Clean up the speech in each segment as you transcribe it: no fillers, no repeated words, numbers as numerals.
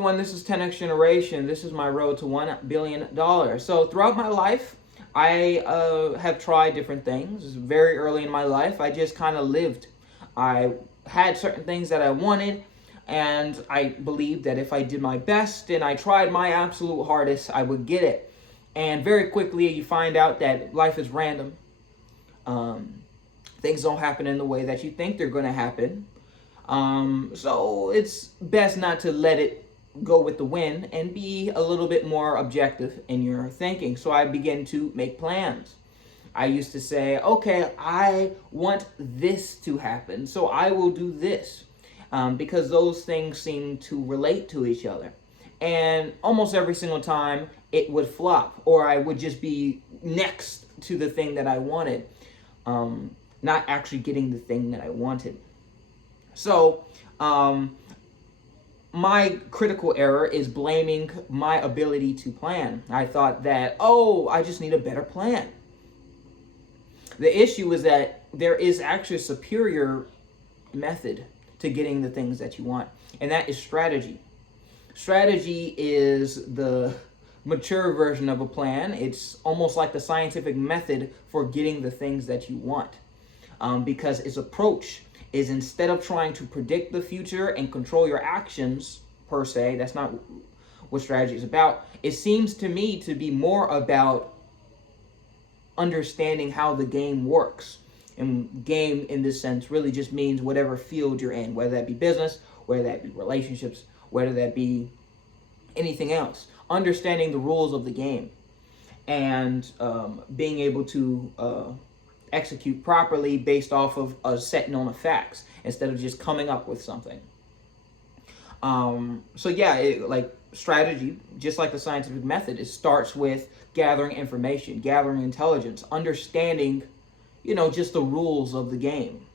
This is 10X Generation. This is my road to $1 billion. So throughout my life, I have tried different things. Very early in my life, I just kind of lived. I had certain things that I wanted, and I believed that if I did my best and I tried my absolute hardest, I would get it. And very quickly, you find out that life is random. Things don't happen in the way that you think they're going to happen. So it's best not to let it go with the wind and be a little bit more objective in your thinking. So I began to make plans. I used to say, okay, I want this to happen, so I will do this, because those things seem to relate to each other. And almost every single time it would flop, or I would just be next to the thing that I wanted, not actually getting the thing that I wanted. So, my critical error is blaming my ability to plan. I thought that, I just need a better plan. The issue is that there is actually a superior method to getting the things that you want, and that is strategy. Strategy is the mature version of a plan. It's almost like the scientific method for getting the things that you want, because its approach is, instead of trying to predict the future and control your actions per se, that's not what strategy is about. It seems to me to be more about understanding how the game works. And game in this sense really just means whatever field you're in, whether that be business, whether that be relationships, whether that be anything else. Understanding the rules of the game and being able to execute properly based off of a set known of facts instead of just coming up with something. Like strategy, just like the scientific method, it starts with gathering information, gathering intelligence, understanding, just the rules of the game,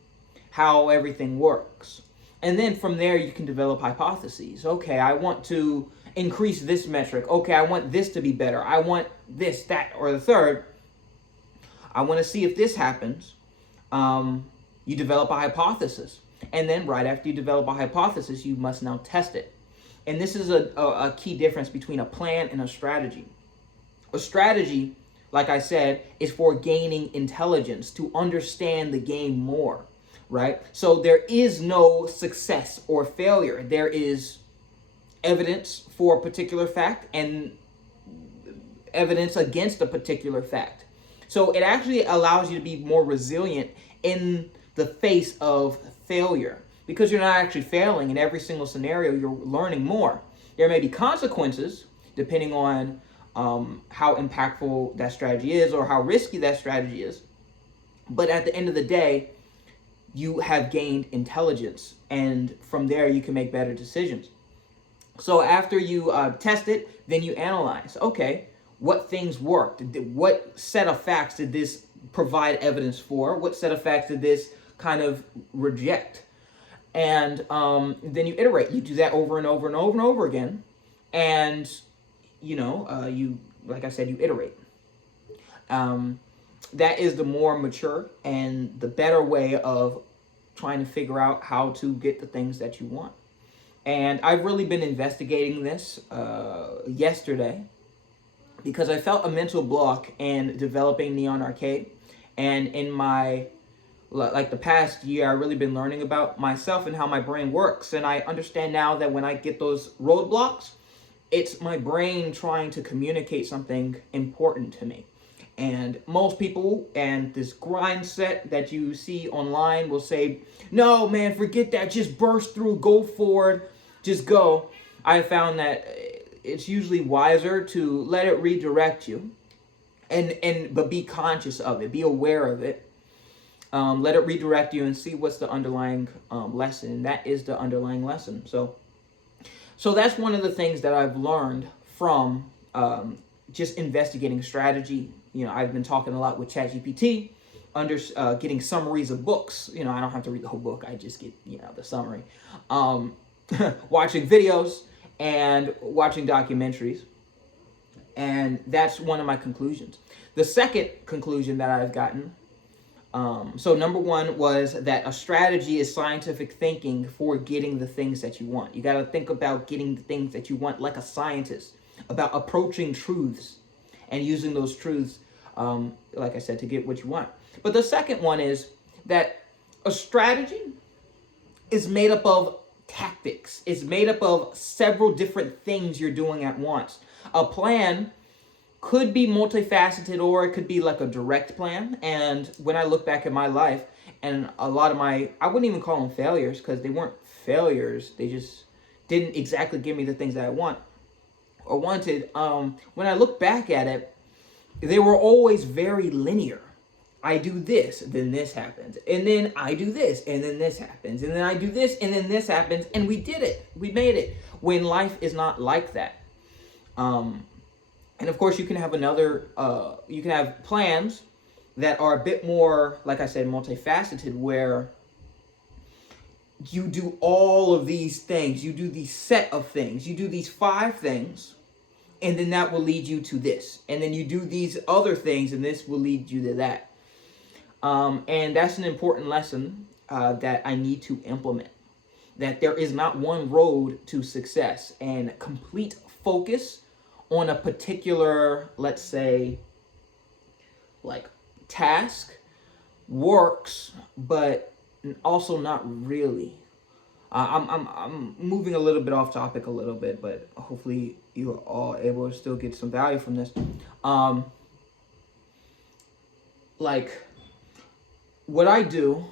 how everything works. And then from there, you can develop hypotheses. Okay, I want to increase this metric. Okay, I want this to be better. I want this, that, or the third. I want to see if this happens. You develop a hypothesis. And then right after you develop a hypothesis, you must now test it. And this is a key difference between a plan and a strategy. A strategy, like I said, is for gaining intelligence, to understand the game more, right? So there is no success or failure. There is evidence for a particular fact and evidence against a particular fact. So it actually allows you to be more resilient in the face of failure, because you're not actually failing in every single scenario. You're learning more. There may be consequences depending on how impactful that strategy is or how risky that strategy is. But at the end of the day, you have gained intelligence, and from there you can make better decisions. So after you test it, then you analyze. Okay, what things worked? What set of facts did this provide evidence for? What set of facts did this kind of reject? And then you iterate. You do that over and over and over and over again. And, you, like I said, you iterate. That is the more mature and the better way of trying to figure out how to get the things that you want. And I've really been investigating this yesterday, because I felt a mental block in developing Neon Arcade. And in the past year, I've really been learning about myself and how my brain works. And I understand now that when I get those roadblocks, it's my brain trying to communicate something important to me. And most people, and this grind set that you see online, will say, no, man, forget that. Just burst through, go forward, just go. I have found that it's usually wiser to let it redirect you, but be conscious of it, be aware of it. Let it redirect you and see what's the underlying lesson, and that is the underlying lesson. So that's one of the things that I've learned from just investigating strategy. I've been talking a lot with ChatGPT, getting summaries of books. I don't have to read the whole book. I just get, the summary. Watching videos and watching documentaries. And that's one of my conclusions. The second conclusion that I've gotten So number one was that a strategy is scientific thinking for getting the things that you want. You got to think about getting the things that you want like a scientist, about approaching truths and using those truths, like I said, to get what you want. But the second one is that a strategy is made up of tactics. It's made up of several different things you're doing at once. A plan could be multifaceted, or it could be like a direct plan. And when I look back at my life and a lot of I wouldn't even call them failures, because they weren't failures. They just didn't exactly give me the things that I wanted. When I look back at it, they were always very linear. I do this, then this happens, and then I do this, and then this happens, and then I do this, and then this happens, and we did it. We made it. When life is not like that. And of course, you can have you can have plans that are a bit more, like I said, multifaceted, where you do all of these things. You do these set of things. You do these 5 things, and then that will lead you to this. And then you do these other things, and this will lead you to that. And that's an important lesson that I need to implement. That there is not one road to success, and complete focus on a particular, let's say, like task works, but also not really. I'm moving a little bit off topic a little bit, but hopefully you are all able to still get some value from this. Like, what I do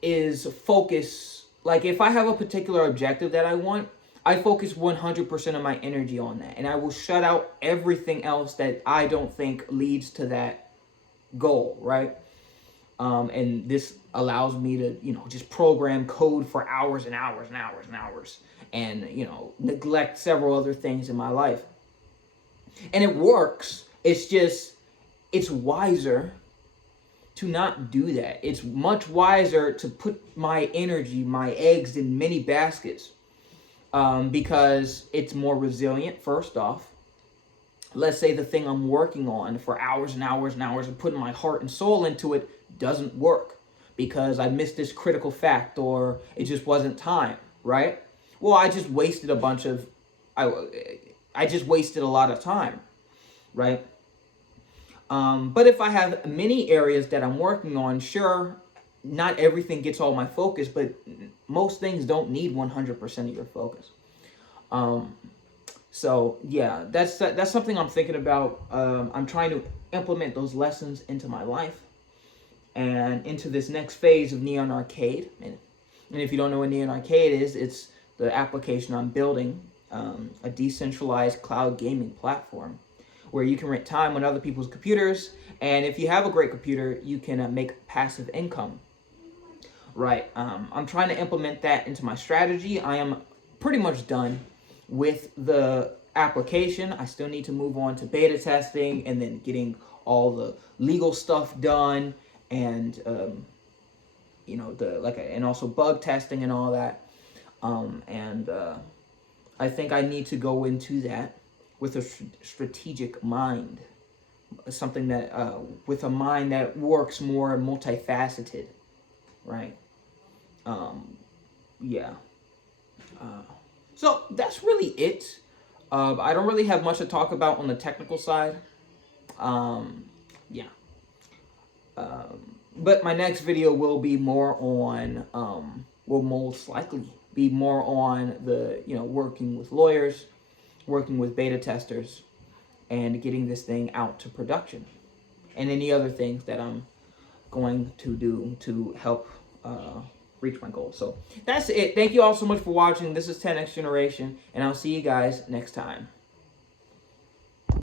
is focus. Like, if I have a particular objective that I want, I focus 100% of my energy on that, and I will shut out everything else that I don't think leads to that goal, right? And this allows me to, just program code for hours and hours and hours and hours, and, neglect several other things in my life. And it works. It's wiser to not do that. It's much wiser to put my energy, my eggs in many baskets. Because it's more resilient, first off. Let's say the thing I'm working on for hours and hours and hours and putting my heart and soul into it doesn't work because I missed this critical fact, or it just wasn't time, right? Well, I just wasted I just wasted a lot of time, right? But if I have many areas that I'm working on, sure, not everything gets all my focus, but most things don't need 100% of your focus. So yeah, that's something I'm thinking about. I'm trying to implement those lessons into my life and into this next phase of Neon Arcade. And if you don't know what Neon Arcade is, it's the application I'm building, a decentralized cloud gaming platform where you can rent time on other people's computers. And if you have a great computer, you can make passive income. Right. I'm trying to implement that into my strategy. I am pretty much done with the application. I still need to move on to beta testing and then getting all the legal stuff done, and and also bug testing and all that. I think I need to go into that with a strategic mind, something that with a mind that works more multifaceted. Right. Yeah. So that's really it. I don't really have much to talk about on the technical side. Yeah. But my next video will be more on, will most likely be more on the, working with lawyers, working with beta testers, and getting this thing out to production, and any other things that I'm going to do to help reach my goal. So that's it. Thank you all so much for watching. This is 10X Generation, and I'll see you guys next time.